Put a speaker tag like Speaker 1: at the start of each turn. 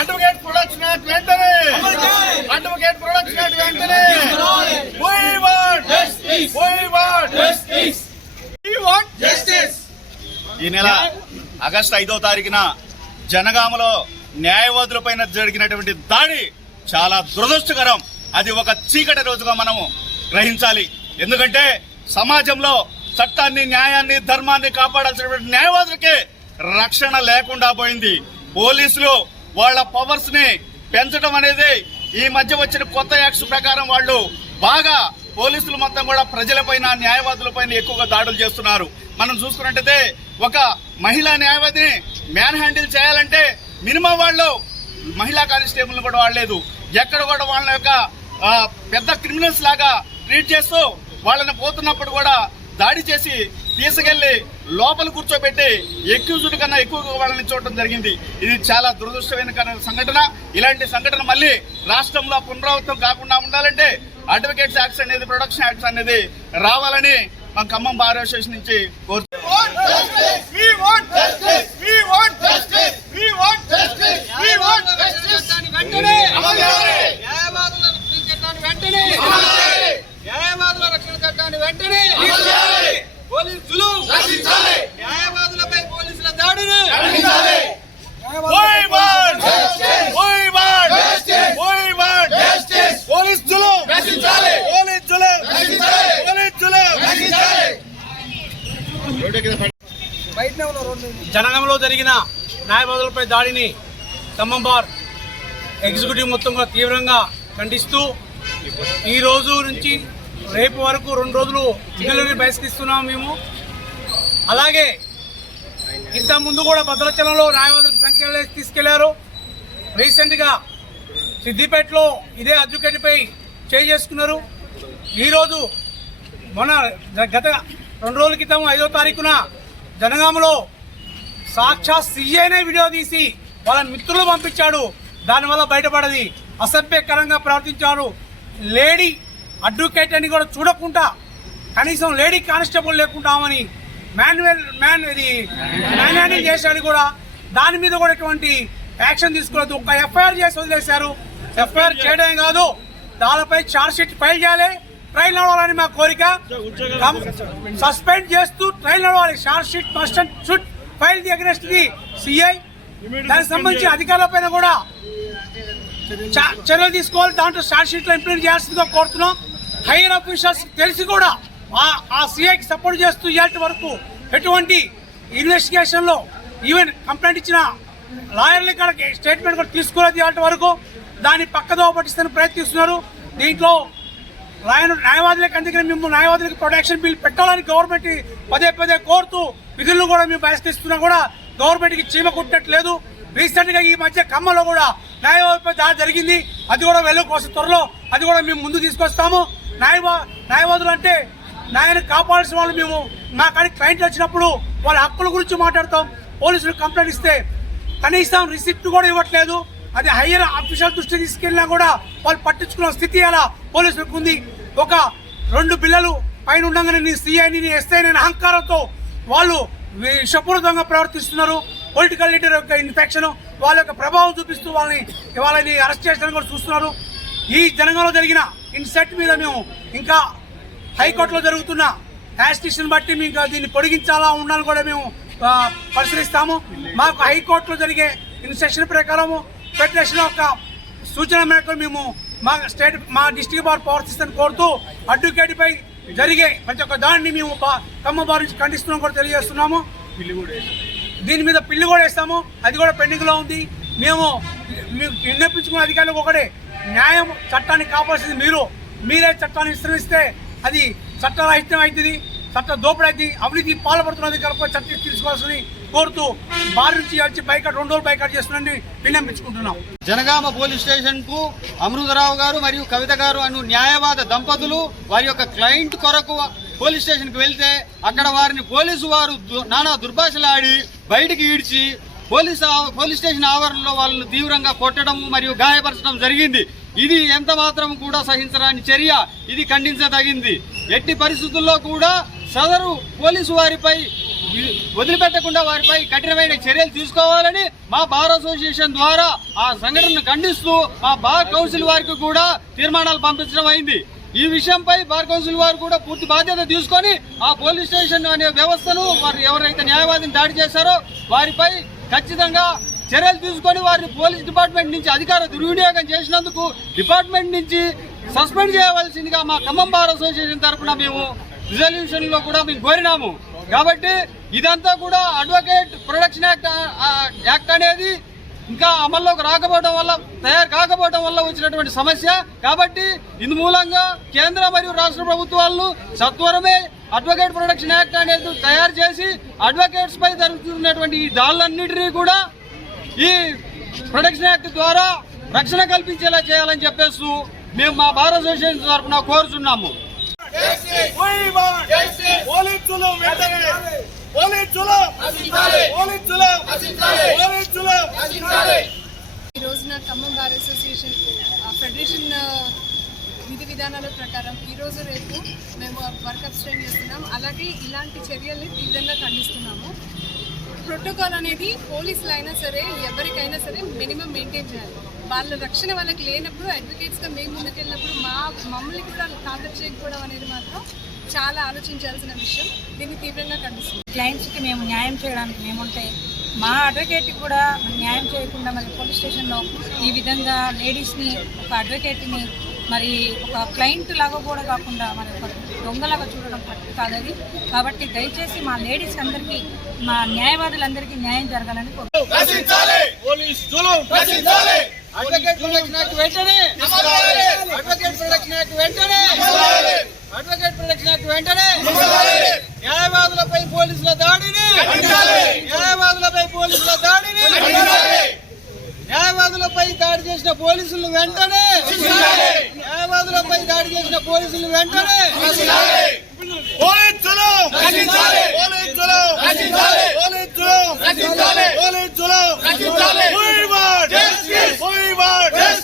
Speaker 1: Advocate production act వెంటనే advocate production act వెంటనే ఈ నెల ఆగస్టు ఐదో తారీఖున జనగామలో న్యాయవాదులపైన జరిగినటువంటి దాడి చాలా దురదృష్టకరం. అది ఒక చీకటి రోజుగా మనము గ్రహించాలి. ఎందుకంటే సమాజంలో చట్టాన్ని న్యాయాన్ని ధర్మాన్ని కాపాడాల్సినటువంటి న్యాయవాదులకే రక్షణ లేకుండా పోయింది. పోలీసులు వాళ్ళ పవర్స్ని పెంచడం అనేది ఈ మధ్య వచ్చిన కొత్త యాక్ట్స్ ప్రకారం వాళ్ళు బాగా పోలీసులు మొత్తం కూడా ప్రజలపైన న్యాయవాదులపైన ఎక్కువగా దాడులు చేస్తున్నారు. మనం చూసుకున్నట్టయితే ఒక మహిళా న్యాయవాదిని మ్యాన్ హ్యాండిల్ చేయాలంటే మినిమం వాళ్ళు మహిళా కానిస్టేబుల్ కూడా వాడలేదు. ఎక్కడ కూడా వాళ్ళ యొక్క పెద్ద క్రిమినల్స్ లాగా ట్రీట్ చేస్తూ వాళ్ళని పోతున్నప్పుడు కూడా దాడి చేసి తీసుకెళ్ళి లోపల కూర్చోబెట్టి ఎక్యూజ్డ్ కన్నా ఎక్కువగా వాళ్ళని చూడటం జరిగింది. ఇది చాలా దురదృష్టమైన సంఘటన. ఇలాంటి సంఘటన మళ్ళీ రాష్ట్రంలో పునరావృతం కాకుండా ఉండాలంటే అడ్వకేట్స్ యాక్ట్స్ అనేది ప్రొడక్షన్ యాక్ట్స్ అనేది రావాలని మా ఖమ్మం బార్ అసోసియేషన్ నుంచి కోరుతున్నాం వెంటనే న్యాయవాదుల రక్షణ చట్టాన్ని వెంటనే న్యాయవాదుల రక్షణ చట్టాన్ని వెంటనే పోలీసులు న్యాయవాదులపై పోలీసుల దాడిని జనగంలో జరిగిన న్యాయవాదులపై దాడిని ఖమ్మం బార్ ఎగ్జిక్యూటివ్ మొత్తం కూడా తీవ్రంగా ఖండిస్తూ ఈ రోజు నుంచి రేపు వరకు రెండు రోజులు చిన్నలూరి బహిష్కరిస్తున్నాము మేము. అలాగే ఇంత ముందు కూడా భద్రాచలంలో న్యాయవాదులకు సంఖ్యలో తీసుకెళ్ళారు. రీసెంట్గా సిద్దిపేటలో ఇదే అడ్వకేట్పై చేయి చేసుకున్నారు. ఈరోజు మొన్న గత రెండు రోజుల క్రితం ఐదో తారీఖున జనగామలో సాక్షాత్ సీఏనే వీడియో తీసి వాళ్ళ మిత్రులు పంపించాడు. దానివల్ల బయటపడది. అసభ్యకరంగా ప్రవర్తించారు. లేడీ అడ్వకేట్ అని కూడా చూడకుండా కనీసం లేడీ కానిస్టేబుల్ లేకుంటామని మాన్యువల్ మ్యాన్ ఇది మ్యాన్యానింగ్ చేశాడు కూడా. దాని మీద కూడా ఎటువంటి యాక్షన్ తీసుకోలేదు ఒక ఎఫ్ఐఆర్ చేసి వదిలేశారు. ఎఫ్ఐఆర్ చేయడమే కాదు దానిపై ఛార్జ్ షీట్ ఫైల్ చేయాలి. ట్రైల్ నడవాలని మా కోరిక. సస్పెండ్ చేస్తూ ట్రైల్ నడవాలి. Charge sheet must and should file the against the CI దానికి సంబంధించి అధికారుల పైన కూడా చర్యలు తీసుకోవాలి. దాంట్లో ఛార్జ్ షీట్లో ఇంప్లిమెంట్ చేయాల్సిందిగా కోరుతున్నాం. హైయర్ అఫీషియల్స్ తెలిసి కూడా ఆ- ఆ సిఐకి సపోర్ట్ చేస్తూ ఇలాంటి వరకు ఎటువంటి ఇన్వెస్టిగేషన్లో ఈవెన్ కంప్లైంట్ ఇచ్చిన లాయర్ల ఇక్కడ స్టేట్మెంట్ కూడా తీసుకోలేదు ఇలాంటి వరకు. దాన్ని పక్కదో పట్టిస్తాను ప్రయత్నిస్తున్నారు. దీంట్లో రాయన న్యాయవాదులకు అందుకని మేము న్యాయవాదులకు ప్రొటెక్షన్ బిల్ పెట్టాలని గవర్నమెంట్ పదే పదే కోరుతూ విధులను కూడా మేము బహిష్కరిస్తున్నా కూడా గవర్నమెంట్కి చీమ కుట్టట్లేదు. రీసెంట్గా ఈ మధ్య ఖమ్మంలో కూడా న్యాయవాదిపై దాడి జరిగింది. అది కూడా వెలుగు కోసం త్వరలో అది కూడా మేము ముందు తీసుకొస్తాము. న్యాయవా న్యాయవాదులు అంటే న్యాయాన్ని కాపాడాల్సిన వాళ్ళు మేము. మా కాడికి క్లయింట్లు వచ్చినప్పుడు వాళ్ళ హక్కుల గురించి మాట్లాడతాం. పోలీసులు కంప్లైంట్ ఇస్తే కనీసం రిసిప్ట్ కూడా ఇవ్వట్లేదు. అది హయ్యర్ అఫీషియల్ దృష్టి తీసుకెళ్ళినా కూడా వాళ్ళు పట్టించుకున్న స్థితి అలా పోలీసులకు ఉంది. ఒక రెండు పిల్లలు పైన ఉండగానే నేను సీఐని నేను ఎస్ఐ నేను అహంకారంతో వాళ్ళు విషపూరితంగా ప్రవర్తిస్తున్నారు. పొలిటికల్ లీడర్ యొక్క ఇన్ఫెక్షన్ వాళ్ళ యొక్క ప్రభావం చూపిస్తూ వాళ్ళని వాళ్ళని అరెస్ట్ చేసిన కూడా చూస్తున్నారు. ఈ జనంలో జరిగిన ఇన్సెట్ మీద మేము ఇంకా హైకోర్టులో జరుగుతున్న యాస్టిషన్ బట్టి మేము దీన్ని పొడిగించాలా ఉండాలని కూడా మేము పరిశీలిస్తాము. మాకు హైకోర్టులో జరిగే ఇన్స్ట్రక్షన్ ప్రకారము ఫెడరేషన్ యొక్క సూచన మేరకు మేము మా స్టేట్ మా డిస్టిక్ బార్ ప్రవర్తిస్తాను కోరుతూ అడ్వకేట్ పై జరిగే ప్రతి ఒక్క దాన్ని మేము కమ్మ ఖమ్మం బార్ నుంచి ఖండిస్తున్నాం కూడా తెలియజేస్తున్నాము. దీని మీద పిల్లి కూడా వేస్తాము. అది కూడా పెండింగ్లో ఉంది. మేము మీకు విన్నపించుకున్న అధికారులకు ఒకటే న్యాయం చట్టాన్ని కాపాల్సింది మీరు. మీరే చట్టాన్ని విశ్రమిస్తే అది చట్టరాహిత్యం అవుతుంది చట్ట దోపిడీ అవుతుంది అవినీతి పాల్పడుతున్నది కనుక చట్టం తీసుకోవాల్సింది కోరుతూ బారి నుంచి వచ్చి బైకట్ రెండు రోజులు బైకట్ చేస్తున్నారని విన్నపించుకుంటున్నాం జనగామ పోలీస్ స్టేషన్కు అమృతరావు గారు మరియు కవిత గారు అను న్యాయవాద దంపతులు వారి యొక్క క్లయింట్ కొరకు పోలీస్ స్టేషన్కు వెళ్తే అక్కడ వారిని పోలీసు వారు దు- నానా దుర్భాషలాడి బయటికి ఈడ్చి పోలీస్ పోలీస్ స్టేషన్ ఆవరణలో వాళ్ళను తీవ్రంగా కొట్టడం మరియు గాయపరచడం జరిగింది. ఇది ఎంత మాత్రం కూడా సహించరాని చర్య ఇది ఖండించదగింది. ఎట్టి పరిస్థితుల్లో కూడా సదరు పోలీసు వారిపై వదిలిపెట్టకుండా వారిపై కఠినమైన చర్యలు తీసుకోవాలని మా బార్ అసోసియేషన్ ద్వారా ఆ సంఘటనను ఖండిస్తూ మా బార్ కౌన్సిల్ వారికి కూడా తీర్మానాలు పంపించడం అయింది. ఈ విషయంపై బార్ కౌన్సిల్ వారు కూడా పూర్తి బాధ్యత తీసుకొని ఆ పోలీస్ స్టేషన్ అనే వ్యవస్థను వారు ఎవరైతే న్యాయవాదిని దాడి చేశారో వారిపై ఖచ్చితంగా చర్యలు తీసుకొని వారిని పోలీస్ డిపార్ట్మెంట్ నుంచి అధికార దుర్వినియోగం చేసినందుకు డిపార్ట్మెంట్ నుంచి సస్పెండ్ చేయవలసిందిగా మా ఖమ్మం బార్ అసోసియేషన్ తరఫున మేము రిజల్యూషన్లో కూడా మేము కోరినాము. కాబట్టి ఇదంతా కూడా అడ్వకేట్ ప్రొడక్షన్ యాక్ట్ యాక్ట్ అనేది ఇంకా అమల్లోకి రాకపోవడం వల్ల తయారు కాకపోవడం వల్ల వచ్చినటువంటి సమస్య. కాబట్టి ఇందు మూలంగా కేంద్ర మరియు రాష్ట్ర ప్రభుత్వాలు సత్వరమే అడ్వకేట్ ప్రొడక్షన్ యాక్ట్ అనేది తయారు చేసి అడ్వకేట్స్ పై జరుగుతున్నటువంటి ఈ దాడులన్నిటినీ కూడా ఈ ప్రొడక్షన్ యాక్ట్ ద్వారా రక్షణ కల్పించేలా చేయాలని చెప్పేస్తూ మేము మా భారత అసోసియేషన్ తరఫున కోరుచున్నాము. ఈ రోజున ఖమ్మం బార్ అసోసియేషన్ ఫెడరేషన్ విధి విధానాల ప్రకారం ఈరోజు రేపు మేము వర్క్ అబ్స్టైన్ చేస్తున్నాం. అలాగే ఇలాంటి చర్యల్ని తీవ్రంగా ఖండిస్తున్నాము. ప్రోటోకాల్ అనేది పోలీసులు అయినా సరే ఎవరికైనా సరే మినిమం మెయింటైన్ చేయాలి. వాళ్ళ రక్షణ వాళ్ళకి లేనప్పుడు అడ్వకేట్స్గా మేము ముందుకెళ్ళినప్పుడు మా మమ్మల్ని కూడా ఖాతరు చేయకపోవడం అనేది మాత్రం చాలా ఆలోచించాల్సిన విషయం. దీన్ని తీవ్రంగా ఖండిస్తుంది క్లయింట్స్కి మేము న్యాయం చేయడానికి మేముంటే మా అడ్వకేట్కి కూడా న్యాయం చేయకుండా మరి పోలీస్ స్టేషన్లో ఈ విధంగా లేడీస్ని ఒక అడ్వకేట్ని మరి ఒక క్లయింట్ లాగా కూడా కాకుండా మరి ఒక దొంగలాగా చూడడం కరెక్ట్ కాదది కాబట్టి దయచేసి మా లేడీస్ అందరికీ మా న్యాయవాదులందరికీ న్యాయం జరగాలని న్యాయవాదులపై పోలీసుల దాడిని! న్యాయవాదులపై పోలీసుల దాడిని! న్యాయవాదులపై దాడి చేసిన పోలీసులు వెంటనే! పోలీసులు వెంటనే పోలీసులు పోలీసులు పోలీసులు